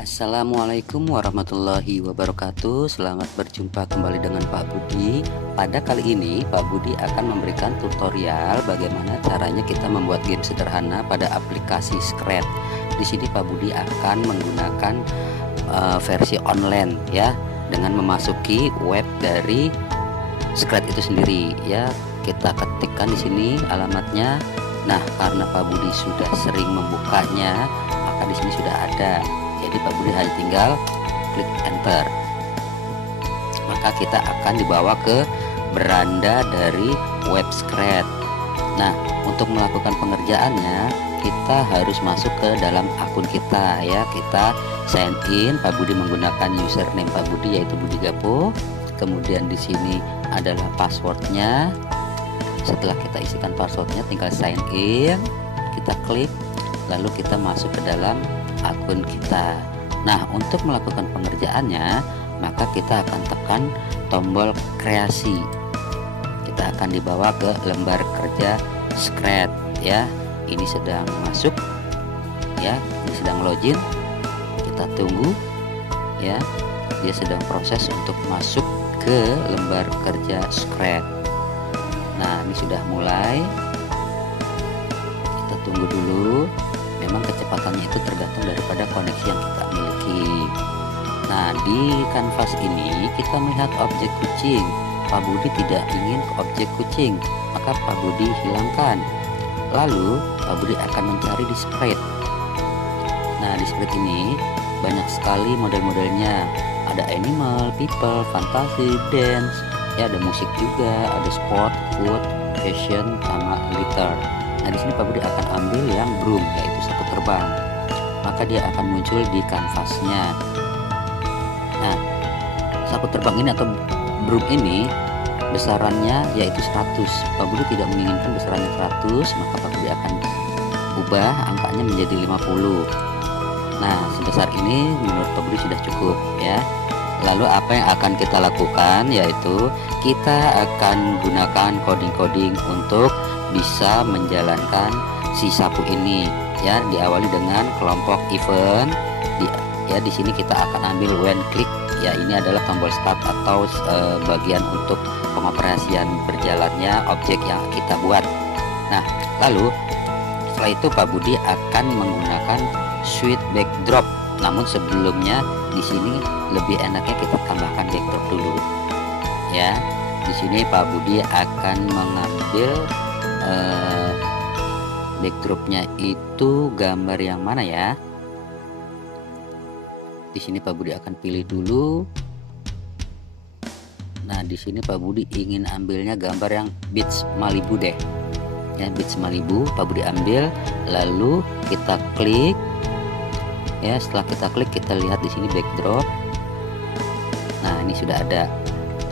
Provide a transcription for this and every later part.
Assalamualaikum warahmatullahi wabarakatuh. Selamat berjumpa kembali dengan Pak Budi. Pada kali ini Pak Budi akan memberikan tutorial bagaimana caranya kita membuat game sederhana pada aplikasi Scratch. Di sini Pak Budi akan menggunakan versi online ya, dengan memasuki web dari Scratch itu sendiri ya. Kita ketikkan di sini alamatnya. Nah, karena Pak Budi sudah sering membukanya, maka di sini sudah ada. Jadi Pak Budi hanya tinggal klik enter, maka kita akan dibawa ke beranda dari web Scratch. Nah, untuk melakukan pengerjaannya kita harus masuk ke dalam akun kita ya. Kita sign in. Pak Budi menggunakan username Pak Budi yaitu Budi Gapo. Kemudian di sini adalah passwordnya. Setelah kita isikan passwordnya, tinggal sign in, kita klik, lalu kita masuk ke dalam akun kita. Nah, untuk melakukan pengerjaannya, maka kita akan tekan tombol kreasi. Kita akan dibawa ke lembar kerja Scratch ya. Ini sedang masuk ya, ini sedang login. Kita tunggu ya, dia sedang proses untuk masuk ke lembar kerja Scratch. Nah, ini sudah mulai. Kita tunggu dulu. Memang kecepatannya itu tergantung daripada koneksi yang kita miliki. Nah, di kanvas ini kita melihat objek kucing. Pak Budi tidak ingin ke objek kucing, maka Pak Budi hilangkan. Lalu Pak Budi akan mencari di sprite. Nah, di sprite ini banyak sekali model-modelnya. Ada animal, people, fantasy, dance, ya ada musik juga, ada sport, food, fashion, sama litter. Nah, di sini Pak Budi akan ambil yang broom, yaitu sapu terbang. Maka dia akan muncul di kanvasnya. Nah, sapu terbang ini atau broom ini besarannya yaitu 100. Pak Budi tidak menginginkan besarannya 100, maka Pak Budi akan ubah angkanya menjadi 50. Nah, sebesar ini menurut Pak Budi sudah cukup ya. Lalu apa yang akan kita lakukan, yaitu kita akan gunakan coding-coding untuk bisa menjalankan si sapu ini ya. Diawali dengan kelompok event di sini kita akan ambil when click ya. Ini adalah tombol start atau bagian untuk pengoperasian berjalannya objek yang kita buat. Nah, lalu setelah itu Pak Budi akan menggunakan sweet backdrop. Namun sebelumnya di sini lebih enaknya kita tambahkan backdrop dulu ya. Di sini Pak Budi akan mengambil backdropnya itu gambar yang mana ya. Di sini Pak Budi akan pilih dulu. Nah, di sini Pak Budi ingin ambilnya gambar yang beach Malibu deh ya, beach Malibu. Pak Budi ambil, lalu kita klik ya. Setelah kita klik, kita lihat di sini backdrop. Nah, ini sudah ada.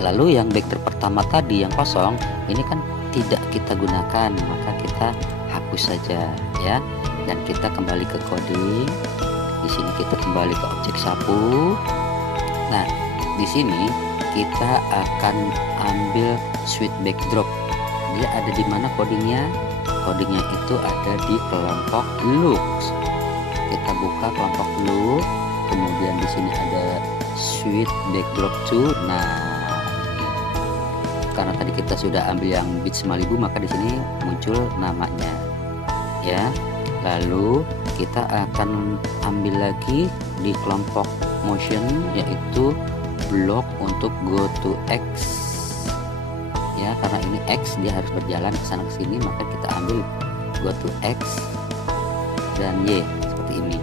Lalu yang backdrop pertama tadi yang kosong ini kan tidak kita gunakan, maka kita hapus saja ya. Dan kita kembali ke coding. Di sini kita kembali ke objek sapu. Nah, di sini kita akan ambil sweet backdrop. Dia ada di mana codingnya? Codingnya itu ada di kelompok looks. Kita buka kelompok look. Kemudian di sini ada sweet backdrop 2. Nah, karena tadi kita sudah ambil yang beach Malibu, maka di sini muncul namanya ya. Lalu kita akan ambil lagi di kelompok motion, yaitu block untuk go to X ya. Karena ini X, dia harus berjalan ke sana ke sini, maka kita ambil go to X dan Y seperti ini.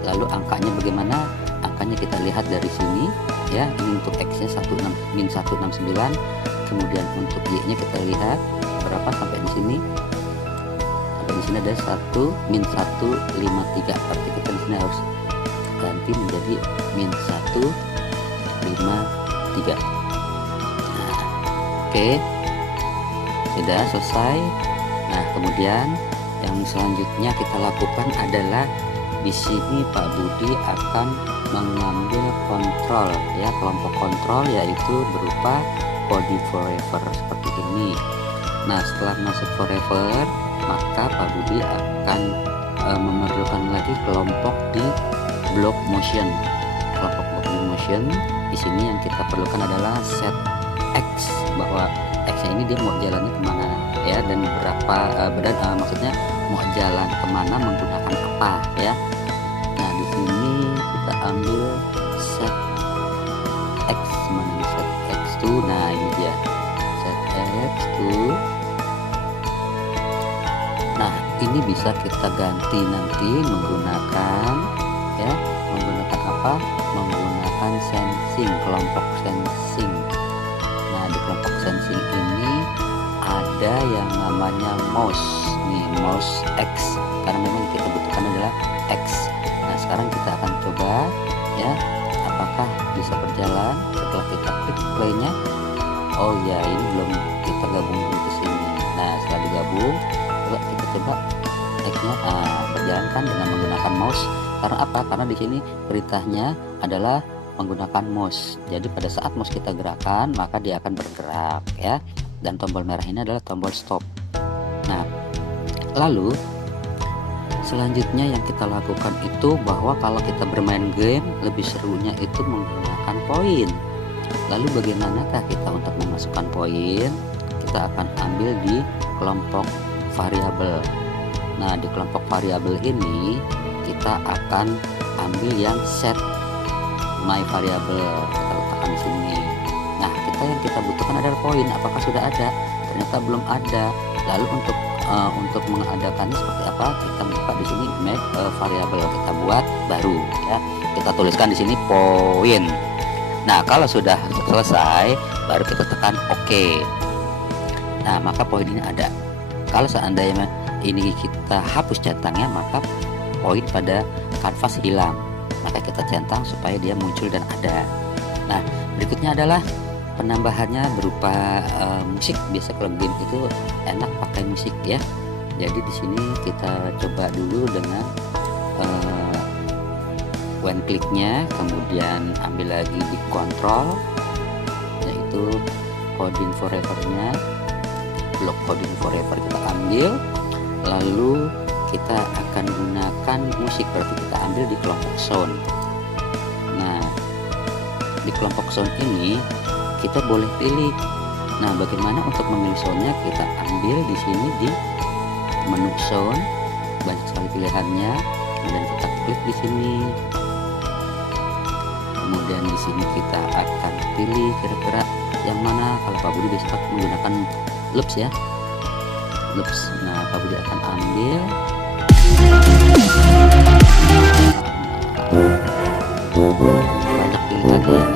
Lalu angkanya bagaimana? Angkanya kita lihat dari sini ya. Ini untuk X nya 169. Kemudian untuk Y nya kita lihat berapa sampai di sini. Sampai di sini ada 1-153. Berarti kita di sini harus ganti menjadi -153. Nah, oke. Sudah selesai. Nah, kemudian yang selanjutnya kita lakukan adalah di sini Pak Budi akan mengambil kontrol ya, kelompok kontrol, yaitu berupa Coding Forever seperti ini. Nah, setelah masuk forever, maka Pak Budi akan memerlukan lagi kelompok di block motion. Kelompok block motion di sini yang kita perlukan adalah set X, bahwa X-nya ini dia mau jalannya kemana ya, dan berapa maksudnya mau jalan kemana menggunakan apa ya. Nah di sini kita ambil set X, mana set X tuh, nah ini dia set X tuh. Nah ini bisa kita ganti nanti menggunakan ya, menggunakan apa, menggunakan sensing, kelompok sensing. Nah di kelompok sensing ini ada yang namanya mouse nih, mouse X, karena memang yang kita butuhkan adalah X. Nah sekarang kita akan coba ya, apakah bisa berjalan setelah kita klik playnya. Oh ya, ini belum kita gabung ke sini. Nah setelah digabung, kita coba X-nya berjalan kan dengan menggunakan mouse. Karena apa? Karena di sini perintahnya adalah menggunakan mouse. Jadi pada saat mouse kita gerakan, maka dia akan bergerak ya. Dan tombol merah ini adalah tombol stop. Nah, lalu selanjutnya yang kita lakukan itu bahwa kalau kita bermain game, lebih serunya itu menggunakan poin. Lalu bagaimanakah kita untuk memasukkan poin? Kita akan ambil di kelompok variabel. Nah di kelompok variabel ini kita akan ambil yang set my variable, kita letakkan di sini. Nah yang kita butuhkan adalah poin. Apakah sudah ada? Ternyata belum ada. Lalu untuk mengadakannya seperti apa? Kita buka di sini make a variable, kita buat baru ya. Kita tuliskan di sini poin. Nah kalau sudah selesai, baru kita tekan OK. Nah maka poin ini ada. Kalau seandainya ini kita hapus centangnya, maka poin pada kanvas hilang. Maka kita centang supaya dia muncul dan ada. Nah berikutnya adalah penambahannya berupa musik. Biasa kalau game itu enak pakai musik ya. Jadi di sini kita coba dulu dengan one clicknya, kemudian ambil lagi di control, yaitu coding forever-nya, block coding forever kita ambil. Lalu kita akan gunakan musik, berarti kita ambil di kelompok sound. Nah di kelompok sound ini kita boleh pilih. Nah bagaimana untuk memilih soundnya? Kita ambil di sini di menu sound, banyak sekali pilihannya, kemudian kita klik di sini. Kemudian di sini kita akan pilih kira-kira yang mana. Kalau Pak Budi biasa menggunakan loops ya, loops. Nah Pak Budi akan ambil banyak pilihan yang enak.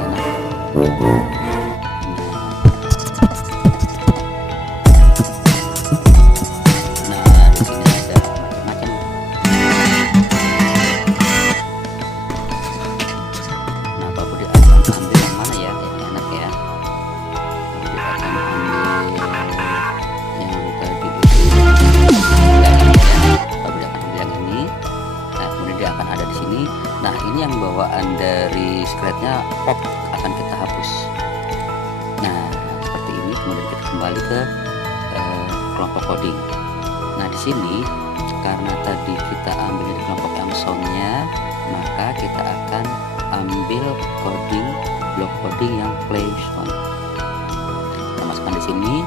Nah ini yang bawaan dari scratch-nya pop akan kita hapus. Nah seperti ini. Kemudian kita kembali ke kelompok coding. Nah di sini karena tadi kita ambil di kelompok yang sound-nya, maka kita akan ambil coding, block coding yang play sound. Kita masukkan di sini.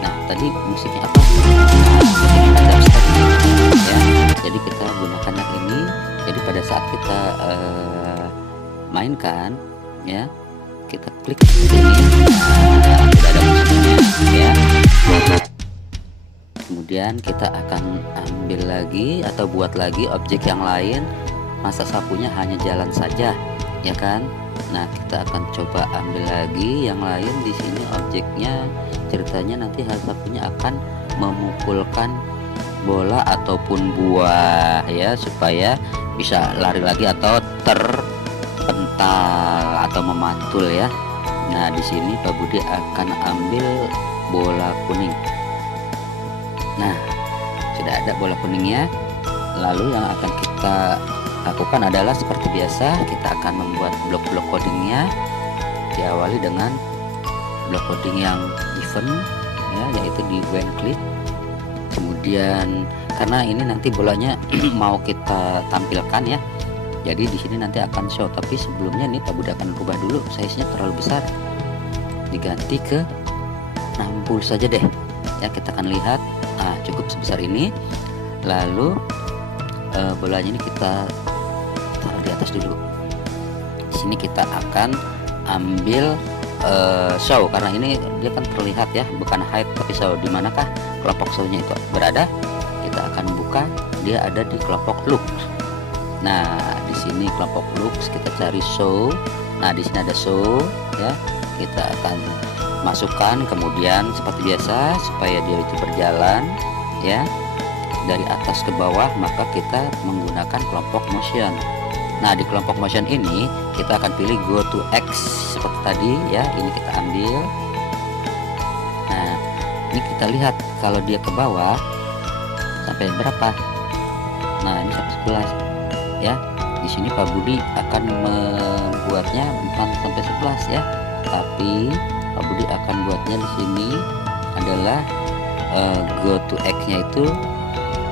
Nah tadi musiknya apa? Nah, dubstep ya. Jadi kita gunakan yang ini. Jadi pada saat kita mainkan ya, kita klik di sini, nah, sudah ada musiknya ya. Kemudian kita akan ambil lagi atau buat lagi objek yang lain. Masa sapunya hanya jalan saja ya kan. Nah kita akan coba ambil lagi yang lain. Di sini objeknya, ceritanya nanti hal sapunya akan memukulkan bola ataupun buah ya, supaya bisa lari lagi atau terpental atau memantul ya. Nah di sini Pak Budi akan ambil bola kuning. Nah sudah ada bola kuningnya. Lalu yang akan kita lakukan adalah seperti biasa, kita akan membuat blok-blok codingnya. Diawali dengan blok coding yang given ya, yaitu di when click. Kemudian karena ini nanti bolanya mau kita tampilkan ya, Jadi di sini nanti akan show, tapi sebelumnya nih Pak Budi akan rubah dulu, size-nya terlalu besar, diganti ke 60 saja deh ya. Kita akan lihat, nah cukup sebesar ini. Lalu bolanya ini kita taruh di atas dulu. Di sini kita akan ambil show, karena ini dia kan terlihat ya, bukan hide tapi show. Di manakah kelompok show-nya itu berada? Kita akan buka, dia ada di kelompok look. Nah, di sini kelompok looks kita cari show. Nah, di sini ada show ya. Kita akan masukkan, kemudian seperti biasa supaya dia itu berjalan ya dari atas ke bawah, maka kita menggunakan kelompok motion. Nah, di kelompok motion ini kita akan pilih go to X seperti tadi ya. Ini kita ambil. Nah, ini kita lihat kalau dia ke bawah sampai berapa. Nah, ini sampai 11 ya. Di sini Pak Budi akan membuatnya bukan sampai 11 ya, tapi Pak Budi akan buatnya di sini adalah go to X-nya itu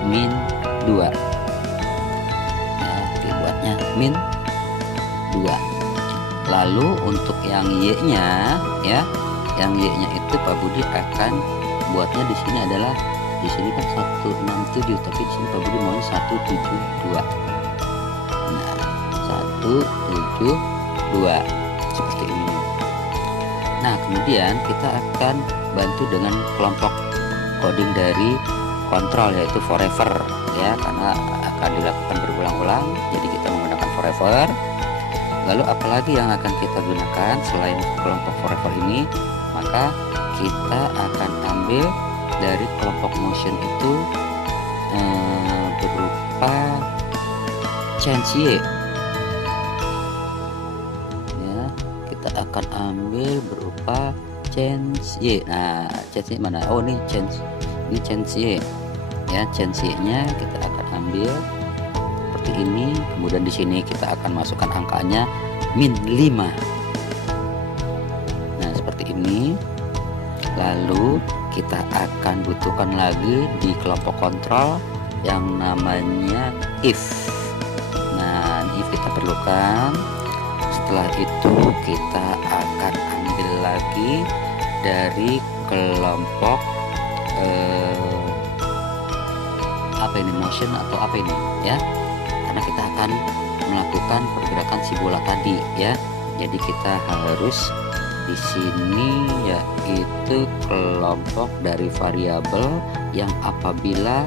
min 2. Nah, dibuatnya min 2. Lalu untuk yang Y-nya ya, yang Y-nya itu Pak Budi akan buatnya di sini adalah, di sini kan 167, tapi di sini Pak Budi mau 172. Nah, 172 seperti ini. Nah, kemudian kita akan bantu dengan kelompok coding dari kontrol, yaitu forever ya, karena akan dilakukan berulang-ulang, jadi kita menggunakan forever. Lalu apalagi yang akan kita gunakan selain kelompok forever ini? Maka kita akan ambil dari kelompok motion itu berupa change Y ya. Kita akan ambil berupa change Y. Nah, change Y mana? Oh, ini change Y ya. Change Y-nya kita akan ambil seperti ini. Kemudian di sini kita akan masukkan angkanya min 5. Nah, seperti ini. Lalu kita akan butuhkan lagi di kelompok kontrol yang namanya if. Nah, if kita perlukan. Setelah itu kita akan ambil lagi dari kelompok apa ini, motion atau apa ini ya, karena kita akan melakukan pergerakan si bola tadi ya. Jadi kita harus di sini yaitu kelompok dari variabel yang apabila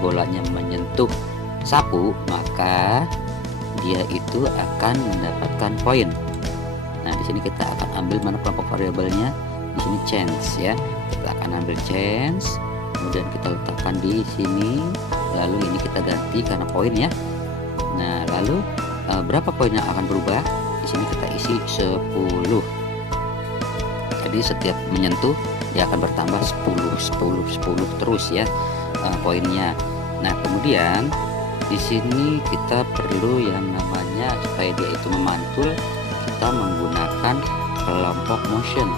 bolanya menyentuh sapu, maka dia itu akan mendapatkan poin. Nah, di sini kita akan ambil mana kelompok variabelnya. Di sini change ya. Kita akan ambil change, kemudian kita letakkan di sini. Lalu ini kita ganti karena poin ya. Nah, lalu berapa poin yang akan berubah? Di sini kita isi 10. Jadi setiap menyentuh dia akan bertambah 10 terus ya poinnya. Nah, kemudian di sini kita perlu yang namanya, supaya dia itu memantul, kita menggunakan kelompok motion.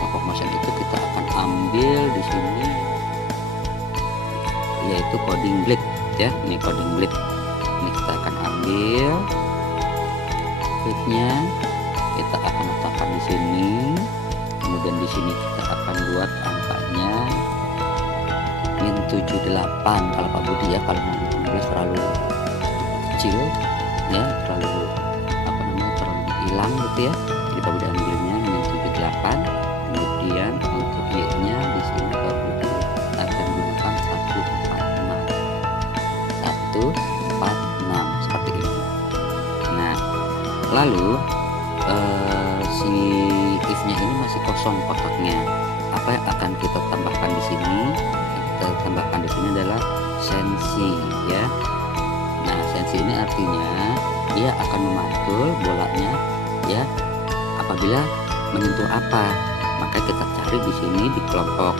Kelompok motion itu kita akan ambil di sini yaitu coding grid ya. Ini coding grid. Ini kita akan ambil gridnya, kita akan letakkan di sini. Kemudian di sini kita akan buat angkanya min 78 kalau Pak Budi ya. Kalau menulis terlalu kecil ya, terlalu terlalu hilang gitu ya. Jadi Pak Budi ambilnya min 78. Kemudian untuk Y-nya di sini Pak Budi akan gunakan 146 seperti ini. Nah, lalu si if-nya ini masih kosong kotaknya. Apa yang akan kita tambahkan di sini? Kita tambahkan di sini adalah sensi ya. Nah, sensi ini artinya dia akan memantul bolanya ya apabila menyentuh apa. Maka kita cari di sini di kelompok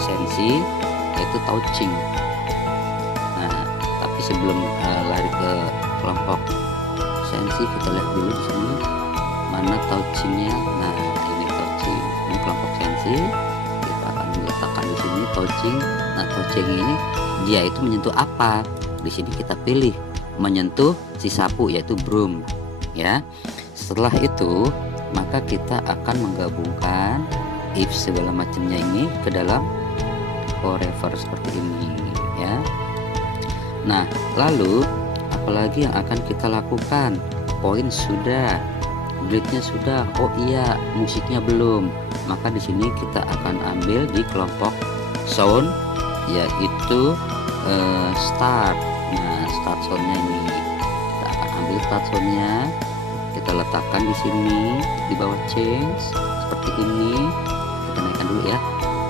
sensi yaitu touching. Nah, tapi sebelum lari ke kelompok sensi, kita lihat dulu di sini mana touchingnya. Nah, ini touching, ini kelompok sensi. Kita akan letakkan di sini touching. Nah, touching ini dia itu menyentuh apa. Di sini kita pilih menyentuh si sapu, yaitu broom ya. Setelah itu maka kita akan menggabungkan if segala macamnya ini ke dalam forever seperti ini ya. Nah, lalu apalagi yang akan kita lakukan? Poin sudah, gridnya sudah, oh iya musiknya belum. Maka di sini kita akan ambil di kelompok sound, yaitu start. Nah, start soundnya ini kita akan ambil start soundnya, kita letakkan di sini di bawah change seperti ini. Kita naikkan dulu ya,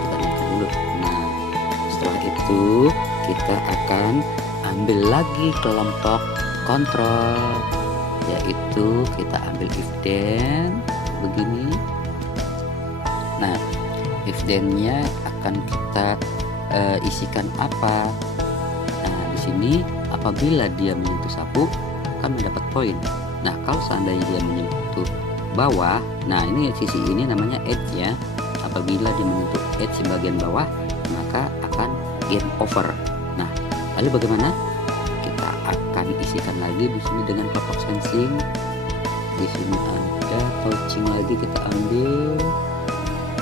kita naikkan dulu. Nah, setelah itu kita akan ambil lagi kelompok kontrol, yaitu kita ambil if then begini. Nah, if then-nya akan kita isikan apa? Nah, di sini apabila dia menyentuh sapu kan mendapat poin. Nah, kalau seandainya dia menyentuh bawah, nah ini sisi ini namanya edge ya. Apabila dia menyentuh edge bagian bawah, maka akan game over. Nah, lalu bagaimana? Kita akan isikan lagi di sini dengan kelompok sensing. Di sini ada touching lagi, kita ambil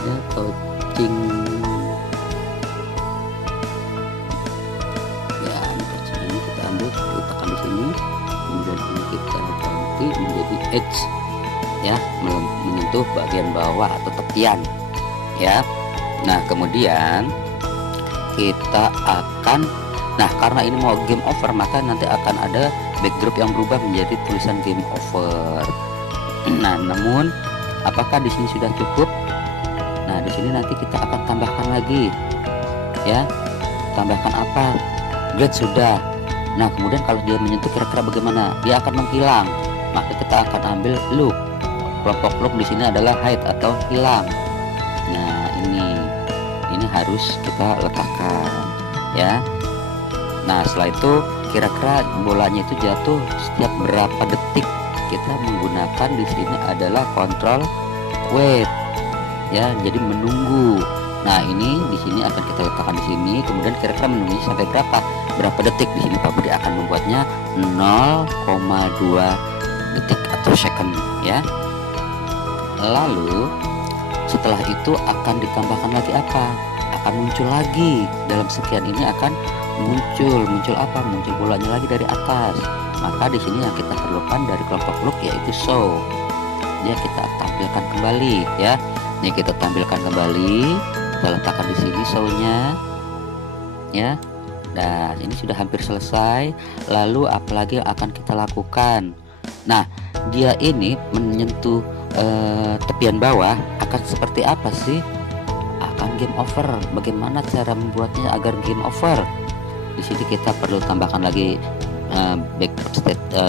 ya touching. Ya, ini touching ini kita ambil, kita tekan di sini. Kemudian ini kita ganti menjadi edge ya, menyentuh bagian bawah atau tepian ya. Nah, kemudian kita akan, nah karena ini mau game over, maka nanti akan ada backdrop yang berubah menjadi tulisan game over. Nah, namun apakah di sini sudah cukup? Nah, di sini nanti kita akan tambahkan lagi ya. Tambahkan apa? Grade sudah. Nah, kemudian kalau dia menyentuh kira-kira bagaimana? Dia akan menghilang. Maka kita akan ambil loop. Kelompok loop di sini adalah hide atau hilang. Nah, ini harus kita letakkan ya. Nah, setelah itu kira-kira bolanya itu jatuh setiap berapa detik. Kita menggunakan di sini adalah kontrol wait ya, jadi menunggu. Nah, ini di sini akan kita letakkan di sini, kemudian kira-kira menunggu sampai berapa detik. Di sini Pak Budi akan membuatnya 0,2 detik atau second ya. Lalu setelah itu akan ditambahkan lagi apa? Akan muncul lagi dalam sekian ini, akan muncul apa? Muncul bolanya lagi dari atas. Maka di sini yang kita perlukan dari kelompok loop yaitu show. Ya, kita tampilkan kembali ya. Ini kita tampilkan kembali, kita letakkan di sini show-nya ya. Dan ini sudah hampir selesai. Lalu apalagi yang akan kita lakukan? Nah, dia ini menyentuh tepian bawah akan seperti apa sih? Akan game over. Bagaimana cara membuatnya agar game over? Di sini kita perlu tambahkan lagi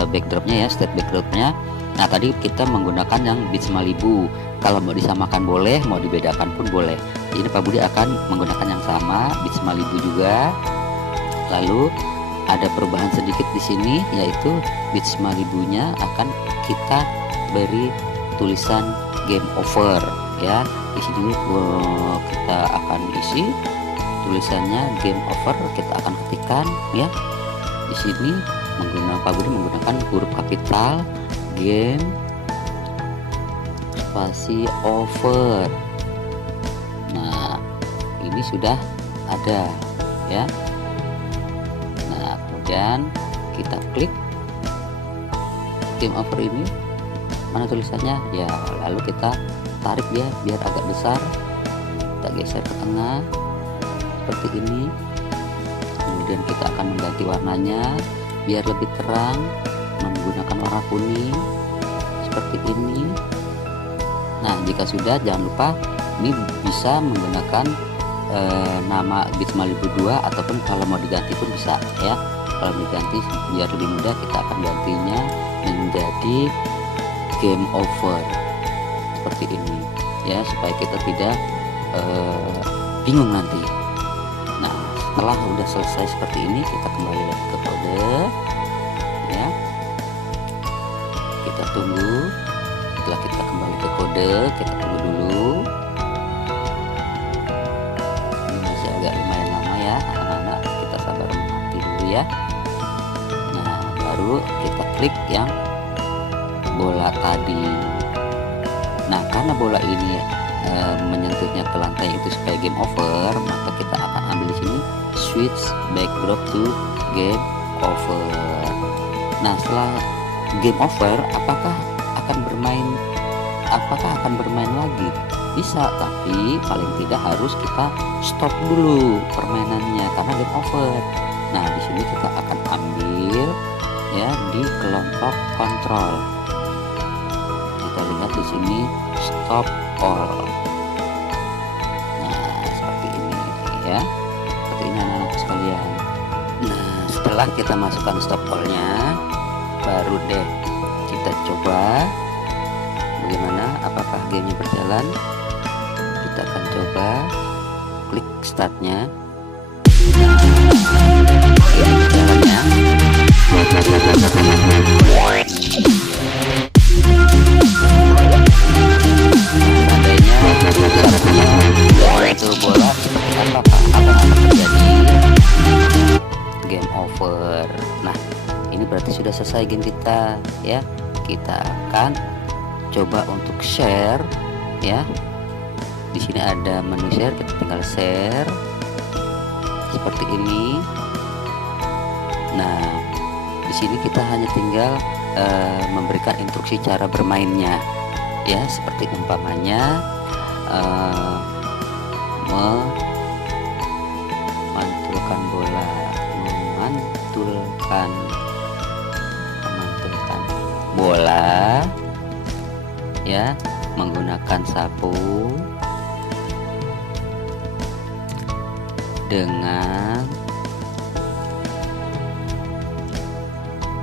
backdropnya ya, state backdropnya. Nah, tadi kita menggunakan yang Beats Malibu. Kalau mau disamakan boleh, mau dibedakan pun boleh. Ini Pak Budi akan menggunakan yang sama, Beats Malibu juga. Lalu ada perubahan sedikit di sini, yaitu Beats Malibunya akan kita beri tulisan game over ya. Di sini kita akan isi tulisannya game over, kita akan ketikkan ya. Di sini Pak Budi menggunakan huruf kapital game spasi over. Nah, ini sudah ada ya. Nah, kemudian kita klik game over ini, mana tulisannya ya, lalu kita tarik dia biar agak besar, kita geser ke tengah seperti ini. Kemudian kita akan mengganti warnanya biar lebih terang menggunakan warna kuning seperti ini. Nah, jika sudah, jangan lupa ini bisa menggunakan nama Beats Malibu 2, ataupun kalau mau diganti pun bisa ya. Kalau diganti biar lebih mudah, kita akan gantinya menjadi game over seperti ini ya, supaya kita tidak bingung nanti. Nah, setelah udah selesai seperti ini, kita kembali lagi ke kode ya. Kita tunggu. Setelah kita kembali ke kode, kita tunggu dulu. Ini masih agak lumayan lama ya anak-anak, kita sabar ya. Nah, baru kita klik yang bola tadi. Nah, karena bola ini menyentuhnya ke lantai itu supaya game over, maka kita akan ambil di sini switch backdrop to game over. Nah, setelah game over, apakah akan bermain lagi? Bisa, tapi paling tidak harus kita stop dulu permainannya karena game over. Nah, di sini kita akan ambil ya di kelompok kontrol. Kita lihat di sini stop all. Nah, seperti ini ya. Seperti ini anak-anak sekalian. Nah, setelah kita masukkan stop all-nya, baru deh kita coba bagaimana, apakah gamenya berjalan. Kita akan coba klik startnya. Itu bola apa akan terjadi game over. Nah, ini berarti sudah selesai game kita ya. Kita akan coba untuk share ya. Di sini ada menu share, kita tinggal share seperti ini. Nah, di sini kita hanya tinggal memberikan instruksi cara bermainnya ya, seperti umpamanya memantulkan bola, memantulkan bola ya, menggunakan sapu dengan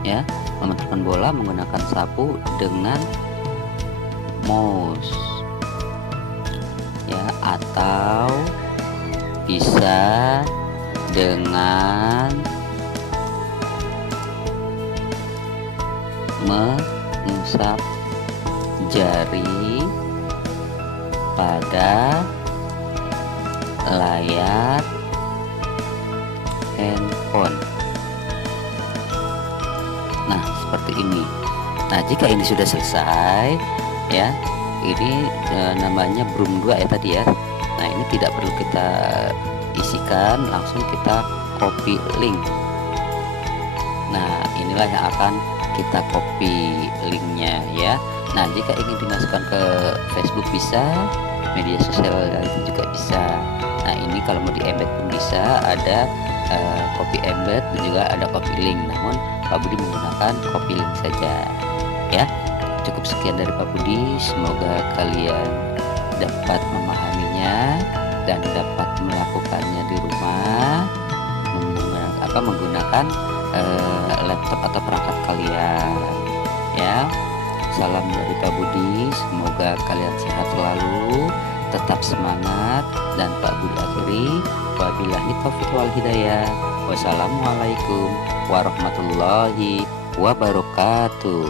ya, memantulkan bola menggunakan sapu dengan mouse ya, atau bisa dengan mengusap jari pada layar handphone. Nah, seperti ini. Nah, jika ini sudah selesai ya, ini namanya Broom 2 ya tadi ya. Nah, ini tidak perlu kita isikan, langsung kita copy link. Nah, inilah yang akan kita copy linknya ya. Nah, jika ingin dimasukkan ke Facebook bisa, media sosial itu juga bisa. Nah, ini kalau mau di embed pun bisa, ada copy embed dan juga ada copy link. Namun Pak Budi menggunakan copy link saja ya. Cukup sekian dari Pak Budi, semoga kalian dapat memahaminya dan dapat melakukannya di rumah menggunakan laptop atau perangkat kalian ya. Salam dari Pak Budi, semoga kalian sehat selalu, tetap semangat, dan Pak Budi akhiri wabillahi taufiq wal hidayah. Wassalamualaikum warahmatullahi wabarakatuh.